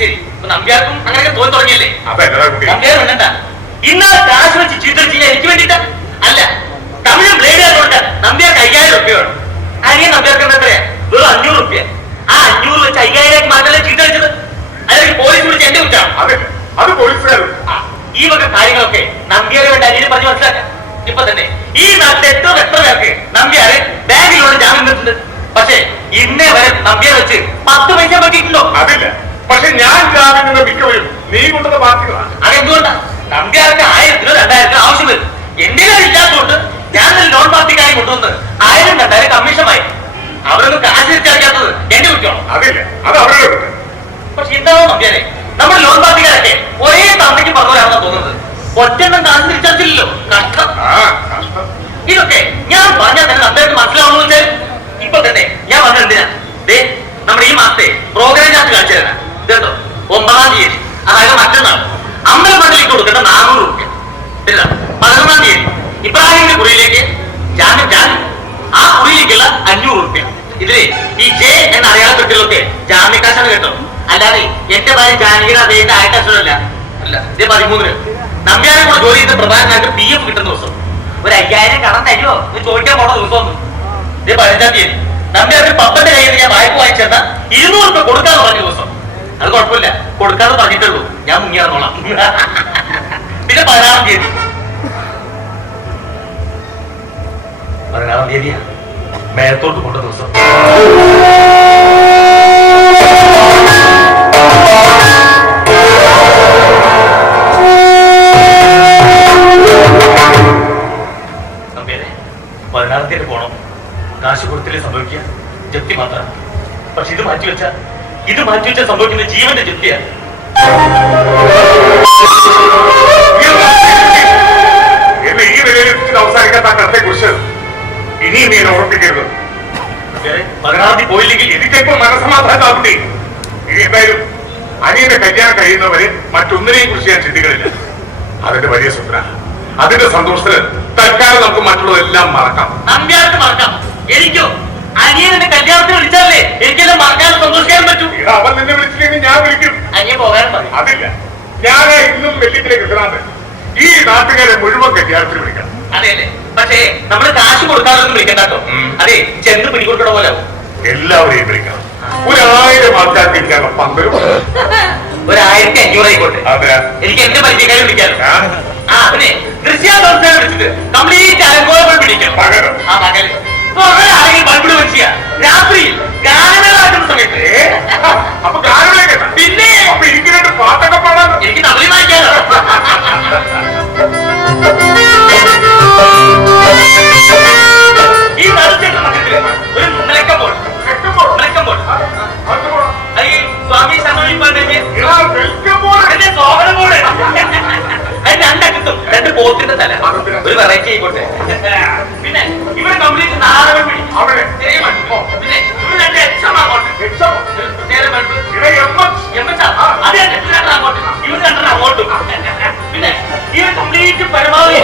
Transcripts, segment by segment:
ശരി, നമ്പ്യാർക്കും അങ്ങനെയൊക്കെ തോന്നി തുടങ്ങിയല്ലേ? നമ്പ്യാർ വേണ്ട, ഇന്നാ കാശ് വെച്ച് ചീട്ടടിച്ച് ചെയ്യാൻ എനിക്ക് വേണ്ടിട്ടാ അല്ല, തമിഴ് ബ്ലേഡ് ആയതുകൊണ്ട് നമ്പ്യാർക്ക് 5000 രൂപ വേണം. അനിയൻ നമ്പ്യാർക്ക് എന്താ പറയാ, വെറും 500 രൂപ. ആ 500 വെച്ച് 5000 മാറ്റല്ലേ ചീട്ടടിച്ചത്? അല്ലെങ്കിൽ പോലീസ് വിളിച്ച് എന്റെ കുറ്റാണ്. അത് പോലീസുകാർ. ഈ വക കാര്യങ്ങളൊക്കെ നമ്പ്യാരെ വേണ്ട അനിയനെ പറഞ്ഞ് മനസ്സിലാക്കാം. ഇപ്പൊ തന്നെ ഈ നാട്ടിൽ എത്ര പേർക്ക് നമ്പ്യാരെ ബാങ്കിലൂടെ ജാമ്യം നിന്നിട്ടുണ്ട്. പക്ഷേ ഇന്നേ വരെ നമ്പ്യാർ വെച്ച് 10 പൈസ പറ്റിയിട്ടുണ്ടോ? അതില്ല. പക്ഷെ ഞാൻ ജാമ്യം നിന്ന് മിക്കവരും നീ കൊണ്ടുവന്ന ബാധ്യതയാണ്. അതെന്തുകൊണ്ടാ? നമ്പ്യാർക്ക് 1000-നോ 2000-നോ ആവശ്യം വരും. എന്റെ ഇല്ലാത്തതുകൊണ്ട് ഞാൻ ലോൺ പാർട്ടിക്കാരെ കൊണ്ടുവന്ന് 1000-2000 കമ്മീഷനായി. അവരൊന്നും കാശ് തിരിച്ചറിയാത്തത് എന്റെ കുറ്റമാണോ? അതില്ല, അത് അവരുടെ കുറ്റം. പക്ഷെ എന്താണോ നമ്പ്യാരെ, നമ്മുടെ ലോൺ പാർട്ടിക്കാരൊക്കെ ഒരേ തന്തയ്ക്ക് പറഞ്ഞവരാണെന്ന് തോന്നുന്നത്. ഒറ്റെണ്ണം കാശ് തിരിച്ചറിച്ചില്ലല്ലോ. കഷ്ടം. ഇതൊക്കെ ഞാൻ പറഞ്ഞാൽ തന്നെ നമ്പ്യാർക്ക് മനസ്സിലാവുന്നു വെച്ചാൽ ഇപ്പൊ തന്നെ ഞാൻ പറഞ്ഞ എന്തിനാ? നമ്മുടെ ഈ മാസത്തെ പ്രോഗ്രാം ചാർട്ട് കാണിച്ചു തരാം. ഇതോ 9-ാം തീയതി, അതായത് മറ്റന്നാൾ അമ്പലം മണ്ഡലിക്ക് കൊടുക്കേണ്ട 400 രൂപ. 11-ാം തീയതി ഇബ്രാഹിമിന്റെ കുറിയിലേക്ക് ജാമ്യം, ആ കുറിയിലേക്കുള്ള 500 രൂപ. ഇതില് ഈ ജെ എന്ന അടയാളപ്പെട്ടിലൊക്കെ ജാമ്യക്കാശാണ് കേട്ടോ. അല്ലാതെ എന്റെ ഭാര്യ ജാനകിയുടെ അദ്ദേഹത്തിന്റെ ആയക്കാശമല്ല. അല്ല, ഇത് 13-ന് നമ്പ്യാരെ കൂടെ ജോലി ചെയ്ത പ്രധാനമായിട്ട് PF കിട്ടുന്ന ദിവസം. ഒരു 5000 കടം തരുമോ എന്ന് ചോദിക്കാൻ പോണ ദിവസം. ഇത് 15-ാം തീയതി നമ്പ്യാർക്ക് പപ്പന്റെ കയ്യിൽ ഞാൻ വായ്പ വാങ്ങിച്ചെന്ന 200 രൂപ കൊടുക്കാന്ന് പറഞ്ഞ ദിവസം. അത് കുഴപ്പമില്ല, കൊടുക്കാതെ പറഞ്ഞിട്ടുള്ളൂ, ഞാൻ മുങ്ങിയിറങ്ങോളാം. പിന്നെ 16-ാം തീയതി മേലത്തോട്ട് കൊണ്ട ദിവസം. നമ്പ്യാരെ 16-ാം തീയതി പോണം. കാശ് കൊടുത്തില്ലേ സംഭവിക്കുക, ജപ്തി മാത്രമാണ്. പക്ഷെ ഇത് മാറ്റിവെച്ചാൽ സംഭവിക്കുന്ന ജീവന്റെ ജപ്തിയാണ്. ഈ നിലയിൽ അവസാനിക്കാത്ത കത്തെ കുറിച്ച് ഇനിയും നീ ഓർമ്മിക്കരുത്. 16-ാം തീയതി പോയില്ലെങ്കിൽ എനിക്കിപ്പോ മനസ്സമാധാനമാവട്ടെ. ഇനി എന്തായാലും അനിയന്റെ കല്യാണം കഴിയുന്നവരെ മറ്റൊന്നിനെയും കുറിച്ച് ഞാൻ ചിന്തിക്കുന്നില്ല. അതിന്റെ വലിയ സ്വപ്ന, അതിന്റെ സന്തോഷത്തിന് തൽക്കാലം നമുക്ക് മറ്റുള്ളതെല്ലാം മറക്കാം. നമ്പ്യാർക്ക് മറക്കാം, എനിക്കോ? അനിയനെ കല്യാണത്തിന് വിളിച്ചാലേ എനിക്കെല്ലാം മറക്കാനും സന്തോഷിക്കാനും പറ്റൂ. അവൻ നിന്നെ വിളിച്ചില്ലെങ്കിൽ ഞാൻ വിളിക്കും. അനിയൻ പോകാനും പറയും. അതില്ല, ഞാൻ ഇന്നും വെള്ളിത്തിലെ കൃഷ്ണാന്ത് ഈ നാട്ടുകാരെ മുഴുവൻ കല്യാണത്തിന് വിളിക്കണം. അതെയല്ലേ? പക്ഷേ നമ്മള് കാശ് കൊടുക്കാതൊന്നും വിളിക്കണ്ടോ. അതെ, ചെന്ന് പിടികൊടുക്കണ പോലെ എല്ലാവരെയും വിളിക്കണം. 1000 ആൾക്കാർക്ക് ഇരിക്കാനുള്ള പന്തലും 1500 ആയിക്കോട്ടെ. എനിക്ക് എന്റെ പരിചയക്കാരെ വിളിക്കാലോ. പിന്നെ ദൃശ്യാസംസ്ഥാനം വിളിച്ചിട്ട് കംപ്ലീറ്റ് അലങ്കോലങ്ങൾ പിടിക്കണം. പകരം ആരെങ്കിലും ബൾബിട് വെച്ചിയ രാത്രിയിൽ ഗാനമേള നടക്കുന്ന സമയത്ത് അപ്പൊ ഗാനമേള പിന്നെ അപ്പൊ എനിക്ക് 2 പാട്ടൊക്കെ പാടാൻ എനിക്ക് തമിഴ് വായിക്കാലോ. ഈ നടുച്ചേട്ട മധ്യത്തില് ഒരു മുളക്കുമ്പോൾ സ്വാമി എന്റെ സോഹന പോലെ അതിന്റെ 2 അറ്റത്തും 2 പോത്തിന്റെ തല, ഒരു വെറൈറ്റി ആയിക്കോട്ടെ. പിന്നെ ഇവിടെ കംപ്ലീറ്റ് നാടകം പിടിക്കും. പിന്നെ ഇവിടെ 2 എക്സം അങ്ങോട്ട്, അങ്ങോട്ട്, ഇവർ 2 അങ്ങോട്ടും. പിന്നെ ഇവർ കംപ്ലീറ്റ് പരമാവധി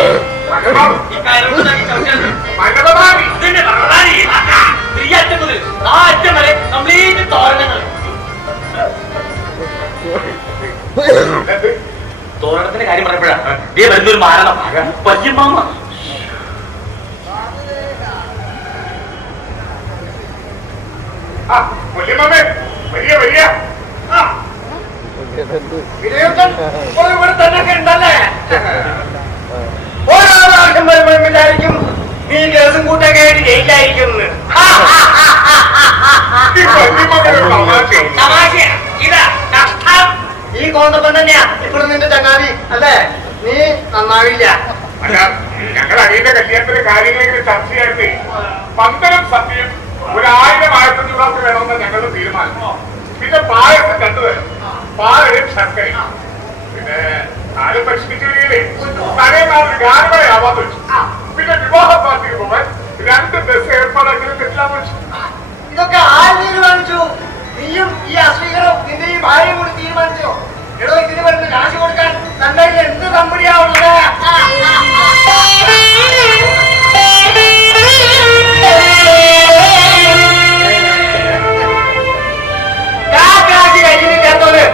ഈ അറ്റം മുതൽ ആ അറ്റം വരെ കംപ്ലീറ്റ് തോരണങ്ങൾ. തോരണത്തിന്റെ കാര്യം പറയുമ്പോഴാണ് ഇതേ വരുന്നൊരു മാരണം വല്യമ്മാമ. ഇവിടെ തന്നെ ഉണ്ടല്ലേ? ഓരോ പ്രാവശ്യം വരുമ്പോഴും വിചാരിക്കും നീ കേസും കൂട്ടൊക്കെ ആയിട്ട് ജയിലായിരിക്കും. ഈ കോന്തപ്പം തന്നെയാ ഇപ്പോഴും നിന്റെ ചങ്ങാതി അല്ലേ? നീ നന്നാവില്ല. അല്ല, ഞങ്ങൾ അനിയന്റെ കല്യാണത്തിന്റെ കാര്യങ്ങളെങ്കിലും ചർച്ച ചെയ്യാതെ പന്തലും സദ്യയും 1000-1500 രൂപ വേണമെന്ന് ഞങ്ങളുടെ തീരുമാനം. പിന്നെ പായസം 2 തരം, പാലയും ശർക്കരയും. പിന്നെ ആരും പരിഷ്കരിച്ചു വരികയില്ലേ, തലേനാളിൽ ഗാനമേളയാവാന്ന് വെച്ചു. പിന്നെ വിവാഹ പാർട്ടിക്ക് പോകാൻ 2 ബസ് ഏർപ്പാടാക്കിയത് തെറ്റില്ലാന്ന് വെച്ചു. ഇതൊക്കെ ആര് തീരുമാനിച്ചു? നീയും ഈ അസ്വീകരവും നിന്റെ ഈ ഭാര്യയും കൂടി തീരുമാനിച്ചോ? എടോ, ഇതിന് വരുന്ന കാശ് കൊടുക്കാൻ തന്നെ എന്ത് കമ്പനിയാ ഉള്ളത്? കാശ് കയ്യിൽ കേട്ടോല്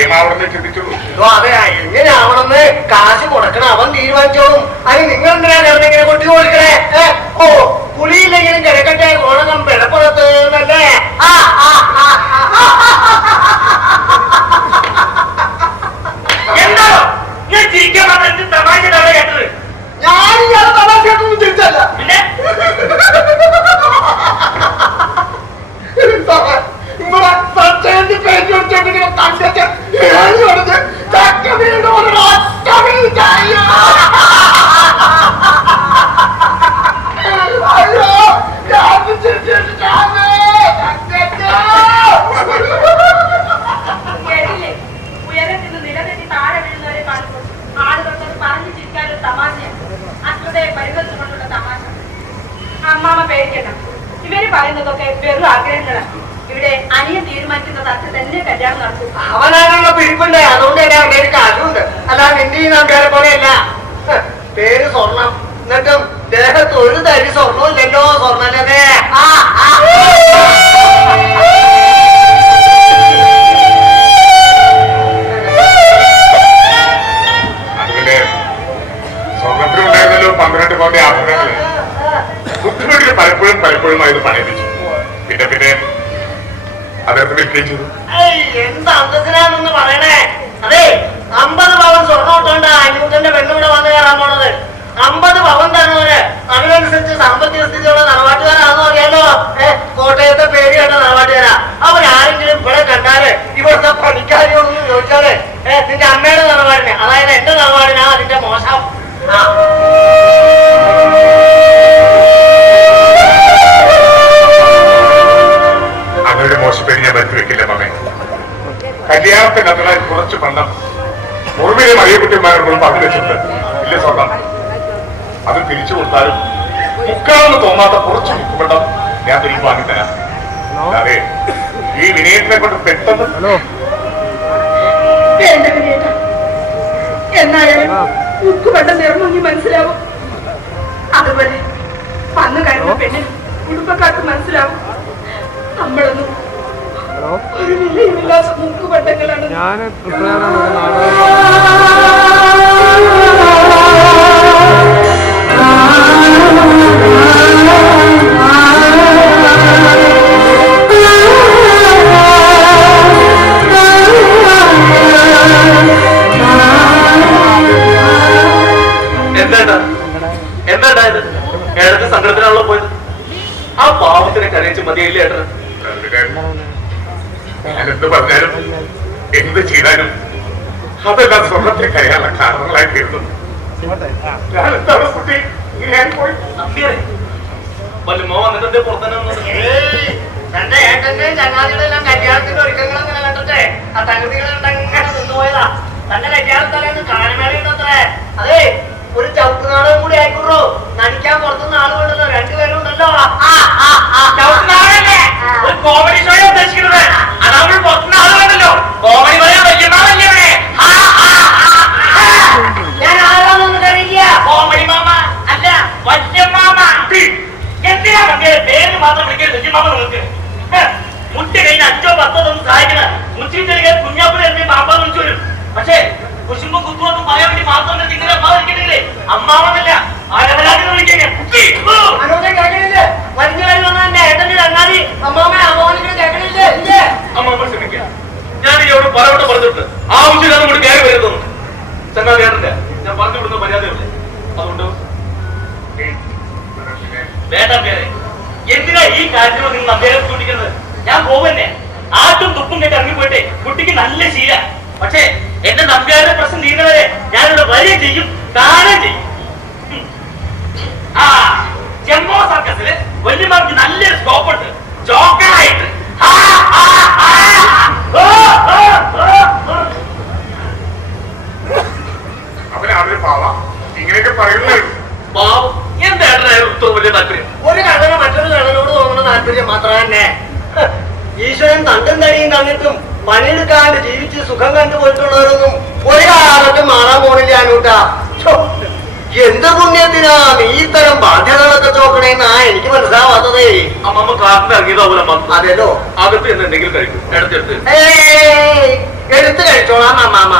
ഏമാവണമെന്ന് ചിന്തിച്ചുള്ളൂ. അതെ, എങ്ങനെയാവണമെന്ന് കാശ് കൊടുക്കണം അവൻ തീരുമാനിച്ചോളും. അതിന് നിങ്ങൾ എന്തിനാ ഇങ്ങനെ കൊട്ടി കൊടുക്കണേ? ഓ, പുളിയില്ലെങ്കിലും കിടക്കട്ടെ കോണകം പിടപ്പുറത്ത് എന്നല്ലേ? എന്താണോ ഞാൻ ചിരിക്കാൻ പറഞ്ഞ തമാശ കേട്ടത്? ഞാൻ ഇയാളെ തമാശയൊന്നും ചിരിച്ചല്ല. പിന്നെ ഇവിടെ സച്ചേന്റെ പേര് കൊടുത്തിട്ട് കണ്ടിട്ട് ചക്ക വീട് ഒറ്റ വീട്ടായി. അയ്യോ, ഞാൻ ചിരിച്ചിട്ടാണ്. ഉയരത്തിൽ നിലതെറ്റി താഴെ വീഴുന്നവരെ കാണുമ്പോൾ ആളുകൾക്കത് പറഞ്ഞു ചിരിക്കാനൊരു തമാശയാണ്. അശ്രദ്ധയെ പരിഹരിച്ചുകൊണ്ടുള്ള തമാശ. അമ്മാമ പേടിക്കണ്ട, ഇവര് പറയുന്നതൊക്കെ വെറും ആഗ്രഹങ്ങളാണ്. ഇവിടെ അനിയൻ തീരുമാനിക്കുന്ന തരത്തിൽ തന്നെ കല്യാണം നടത്തും. അവനാണുള്ള പിടിപ്പുണ്ട്, അതുകൊണ്ട് തന്നെ അവന്റെ കാശുണ്ട്. അല്ലാതെ നിന്റെ ഈ നാട്ടുകാരെ പോലെയല്ല. പേര് സ്വർണം, എന്നിട്ടും ദേഹത്ത് ഒരു തരി സ്വർണ്ണവും ഇല്ലല്ലോ. സ്വർണ്ണല്ലേ? അതുപോലെ സ്വർണത്തിനുണ്ടായിരുന്നല്ലോ 12 പവന്റെ ആഭരണങ്ങള്. ബുദ്ധിമുട്ടിൽ പലപ്പോഴും ഇത് പണിയിപ്പിച്ചു. പിന്നെ അതൊക്കെ വിൽക്കുകയും ചെയ്തു. എന്ത് അന്തത്തിനാണെന്ന് പറയണേ. അതെ, 50 പവൻ സ്വർണ്ണം ഇട്ടോണ്ട് അഞ്ഞൂറ്റന്റെ പെണ്ണുകൂടെ വന്ന് കയറാൻ പോണത്. 50 പവൻ തരുന്നവര് അതിനനുസരിച്ച് സാമ്പത്തിക സ്ഥിതിയുള്ള തറവാട്ടുകാരാണെന്ന് അറിയാലോ. കോട്ടയത്തെ പേര് കേട്ട തറവാട്ടുകാരാ. അവരാരെങ്കിലും ഇവിടെ കണ്ടാല് ഇവിടുത്തെ പണിക്കാരിയോടൊന്ന് ചോദിച്ചാല് നിന്റെ അമ്മയുടെ തറവാടിനെ, അതായത് എന്റെ തറവാടിനാ അതിന്റെ മോശം. അങ്ങനെ മോശം പേര് ഞാൻ വരുത്തി വെക്കില്ല മമ്മേ. കല്യാണത്തിന് അതിനായി കുറച്ച് പണം മുറിവിലെ മറിയക്കുട്ടിമാരോട് പറഞ്ഞു വെച്ചിട്ടുണ്ട്. ഇല്ല സ്വർണം അത് തിരിച്ചു കൊടുത്താലും മുക്കാണെന്ന് തോന്നാത്ത കുറച്ച് മുക്കുപെട്ടം ഞാൻ തിരിച്ചു വാങ്ങിത്തരാം. അതെ, ഈ വിനയത്തിനെ കൊണ്ട് പെട്ടെന്ന് എന്നാലും ഉക്കുപെട്ട നിർമ്മി മനസ്സിലാവും. അതുപോലെ വന്നു കയറുന്ന പെണ്ണിന് കുടുംബക്കാർക്ക് മനസ്സിലാവും. നമ്മളൊന്നും ഒരു വിലയുമില്ലാത്ത മുക്കുപെട്ടങ്ങളാണ്. എന്താണ്ടായത്? ഏടത്തെ സങ്കടത്തിനാണല്ലോ പോയത്. ആ പാവത്തിനെ കരയിച്ച് മതിയില്ല ഏട്ടന്. ഞാൻ എന്ത് പറഞ്ഞാലും എന്ത് ചെയ്താലും അതെല്ലാം സ്വർണത്തെ കരയാനുള്ള കാരണങ്ങളായി തീർന്നു. ഞാൻ എന്താണ് കുട്ടി ഇങ്ങനെ പോയി? വല്ലുമോ വന്നിട്ട് പുറത്തന്നെ തന്റെ ഏട്ടന്റെയും ചങ്ങാതിയുടെ എല്ലാം കല്യാണത്തിന്റെ ഒരുക്കങ്ങൾ അങ്ങനെ കണ്ടിട്ടെ ആ തകൃതികളുണ്ടങ്ങനെ നിന്നുപോയതാ. തന്റെ കല്യാണത്തലേന്ന് കാലമേളയുണ്ടത്രേ. അതെ, ഒരു ചവിട്ടുനാടകം കൂടി ആയിക്കോളൂ. നടിക്കാൻ പുറത്തുനിന്ന് ആളുകളുണ്ടല്ലോ, 2 പേരും ഉണ്ടല്ലോ. ഒരു കോമഡി ഷോയെ ഉദ്ദേശിക്കുന്നത്. അതാവുമ്പോൾ പുറത്തുനിന്ന് ആളുകളുണ്ടല്ലോ. കോമഡി പറയാൻ വല്യമാവല്ലേ? ഞാൻ ആരാന്നൊന്നും അറിയില്ല. കോമഡി മാമ അല്ല, വല്യമാമ. എന്തിനാ മറ്റേ പേര് മാത്രം വിളിക്കരുത് വല്യമാമ നിങ്ങൾക്ക്? മുറ്റ കഴിഞ്ഞ 5-10 ഒന്നും സഹായിക്കണ മുച്ചിരിച്ചെടുക്കാൻ കുഞ്ഞാപ്പിനെ എന്തെങ്കിലും പാമ്പാ വിളിച്ചു വരും. പക്ഷേ കുശുമ്പും കുത്തുവൊന്നും പറയാൻ വേണ്ടി മാത്രം നിങ്ങളെ അമ്മ വിളിക്കണില്ലേ? അമ്മാവന്നല്ല, ആരവരാജ് വിളിക്കണേ. വലിഞ്ഞു വരി വന്ന എന്റെ ഏട്ടന്റെ ചങ്ങാതി അമ്മാമ അമ്മാവനിങ്ങനെ കേൾക്കണില്ലേ? അമ്മ ശ്രമിക്കാം. ഞാൻ ഇവരോട് പലവട്ടം പറഞ്ഞിട്ടുണ്ട്, ആവശ്യമില്ലാതെ കൂടി കയറി വരുന്നു. ചങ്ങാതി ഏട്ടന്റെ ഞാൻ പറഞ്ഞു വിടുന്ന മര്യാദയുണ്ട്. അതുകൊണ്ട് വേണ്ട പേരെ, എന്തിനാ ഈ കാര്യത്തിൽ നിങ്ങൾ നമ്പേരെ സൂക്ഷിക്കുന്നത്? ഞാൻ പോവന്നെ. ആറ്റും തുപ്പും കേട്ട് ഇറങ്ങിപ്പോയിട്ടെ കുട്ടിക്ക് നല്ല ശീല. പക്ഷേ എന്റെ നമ്പ്യാരുടെ പ്രശ്നം തീരുന്നവരെ ഞാനിവിടെ വരിക ചെയ്യും, കാണുകയും ചെയ്യും. ആ ജമ്മോ സർക്കസില് വല്യമാർക്ക് നല്ലൊരു സ്കോപ്പ് ഉണ്ട്. ജോക്കറായിട്ട് അവനൊരു പാവ ഇങ്ങനെയൊക്കെ പറയുന്നത്. എന്തായിരുന്നു വലിയ താല്പര്യം? ഒരു കള്ളന് മറ്റൊരു കള്ളനോട് തോന്നുന്ന താല്പര്യം മാത്രം തന്നെ. ഈശ്വരൻ തണ്ടും തടിയും തന്നിട്ടും പണിയെടുക്കാണ്ട് ജീവിച്ച് സുഖം കണ്ടുപോയിട്ടുള്ളവരൊന്നും ഒരു കാലത്തും മാറാൻ പോണില്ല. അനൂട്ടാ, എന്ത് പുണ്യത്തിനാ നീ ഇത്തരം ബാധ്യതകളൊക്കെ ചോക്കണേന്നാ എനിക്ക് മനസ്സിലാവാത്തതേ. അമ്മമ്മ കാട്ടിന് ഇറങ്ങിയതാവൂല. അതെല്ലോ. അകത്ത് എന്ന് എന്തെങ്കിലും കഴിക്കും. എടുത്തെടുത്ത് എടുത്ത് കഴിച്ചോളാം അമ്മാമ.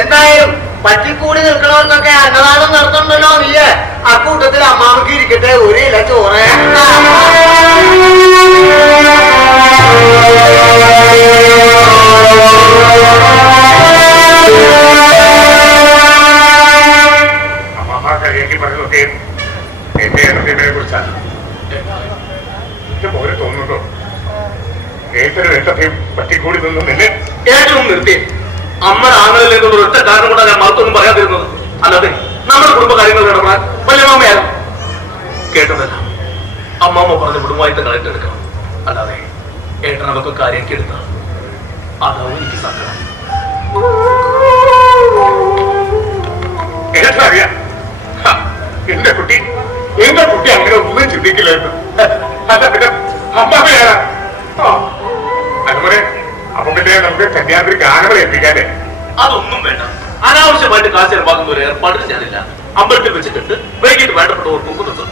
എന്തായാലും പറ്റിക്കൂടി നിൽക്കണവർക്കൊക്കെ അന്നദാനം നടത്തണ്ടല്ലോ നീയെ. അക്കൂട്ടത്തിൽ അമ്മാമക്ക് ഇരിക്കട്ടെ ഒരു ഇല ചോറ്. കരിയാക്കി പറഞ്ഞതൊക്കെ എന്റെ എണ്ണത്തിനെ കുറിച്ചാണ്. എന്റെ പോലെ തോന്നുന്നുണ്ടോ ഏതൊരു നേട്ടത്തെയും പറ്റിക്കൂടി നിന്ന് നിന്നെ ഏറ്റവും നിർത്തി അമ്മയുടെ ആങ്ങളിൽ നിന്നുള്ള ഒറ്റ കാരണം കൊണ്ടാണ് ഞാൻ മറത്തൊന്നും പറയാതിരുന്നത്. അല്ലാതെ നമ്മുടെ കുടുംബകാര്യങ്ങൾ നടന്നാൽ വല്യമാമയാകും. കേട്ടതല്ല അമ്മാമ്മ പറഞ്ഞ കുടുംബമായിട്ട് കളക്ടെടുക്കണം. അല്ലാതെ ഏട്ടനതൊക്കെ കാര്യമൊക്കെ എടുത്ത അതാവും എനിക്ക് സങ്കടം. എനിക്കറിയാം എന്റെ കുട്ടി അങ്ങനെ ഒന്നും ചിന്തിക്കില്ലായിരുന്നു. അല്ല പിന്നെ അമ്മാമയാണ്. അതുപോലെ അപ്പൊ പിന്നെ നമുക്ക് കന്യാകുമാരി ഗാനങ്ങളെ എത്തിക്കാല്ലേ? അതൊന്നും വേണ്ട. അനാവശ്യമായിട്ട് കാശ് ചെലവാക്കുന്ന ഒരു ഏർപ്പാടിന് ഞാനില്ല. അമ്പലത്തിൽ വെച്ചിട്ടുണ്ട്. വൈകിട്ട് വേണ്ടപ്പെട്ടവർ പോകുന്നത്.